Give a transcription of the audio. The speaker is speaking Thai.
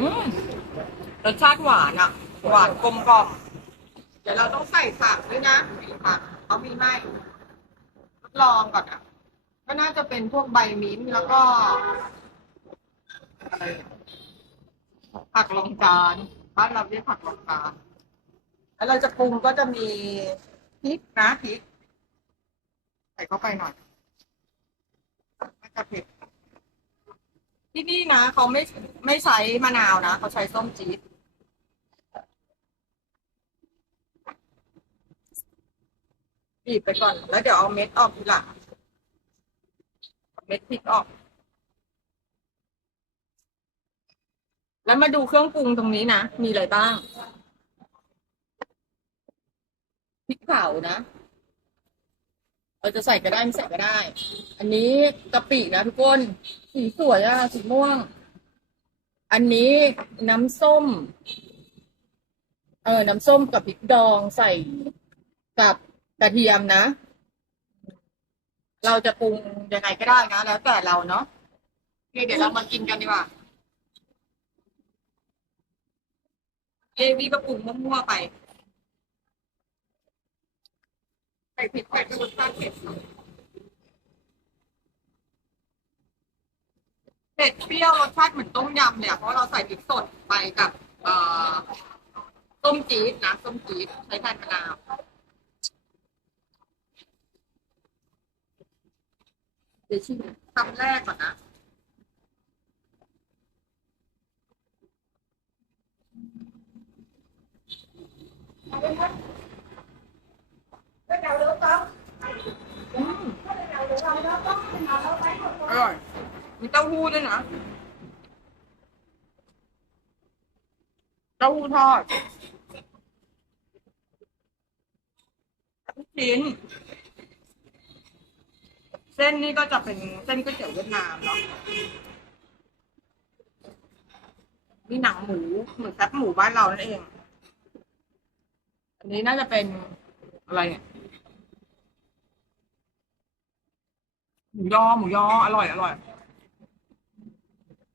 อืมรสชาติหวานอะหวานกลมกล่อมเดี๋ยวเราต้องใส่ผักด้วยนะมีผักเอามีไหมทดลองก่อนอะก็น่าจะเป็นพวกใบมิ้นท์แล้วก็อะไรผักลงจานบ้านเราเรียกผักลงจานแล้วเราจะปรุงก็จะมีพริกนะพริกใส่เข้าไปหน่อย จะเผ็ดที่นี่นะเขาไม่ไม่ใช้มะนาวนะเขาใช้ส้มจี๊ดบีบไปก่อน แล้วเดี๋ยวเอาเม็ดออกทีหลังเอาเม็ดพริกออก แล้วมาดูเครื่องปรุงตรงนี้นะ มีอะไรบ้างพริกเผานะ เราจะใส่ก็ได้ไม่ใส่ก็ได้ อันนี้กะปินะทุกคนสีสวยอะสีม่วง อันนี้น้ำส้ม เออ น้ำส้มกับพริกดองใส่กับกระเทียมนะ เราจะปรุงยังไงก็ได้นะ แล้วแต่เราเนาะเดี๋ยวเรามากินกันดีกว่าเอวีก็ปรุงมั่วๆไป ใส่พริกใส่กระดูกชาติเผ็ดเผ็ดเปรี้ยวรสชาติเหมือนต้มยำเลยอะเพราะเราใส่พริกสดไปกับเอ่อต้มจี๊ดนะต้มจี๊ดใช้แทนมะนาวเดี๋ยวชิมคำแรกก่อนนะ อืม อร่อย มีเต้าหู้ด้วยนะ เต้าหู้ทอดลูกชิ้น เส้นนี่ก็จะเป็นเส้นก๋วยเตี๋ยวเวียดนามเนาะ มีหนังหมูเหมือนแคบหมูบ้านเรานั่นเอง อันนี้น่าจะเป็นอะไรเนี่ย หมูยอหมูยออร่อยอร่อย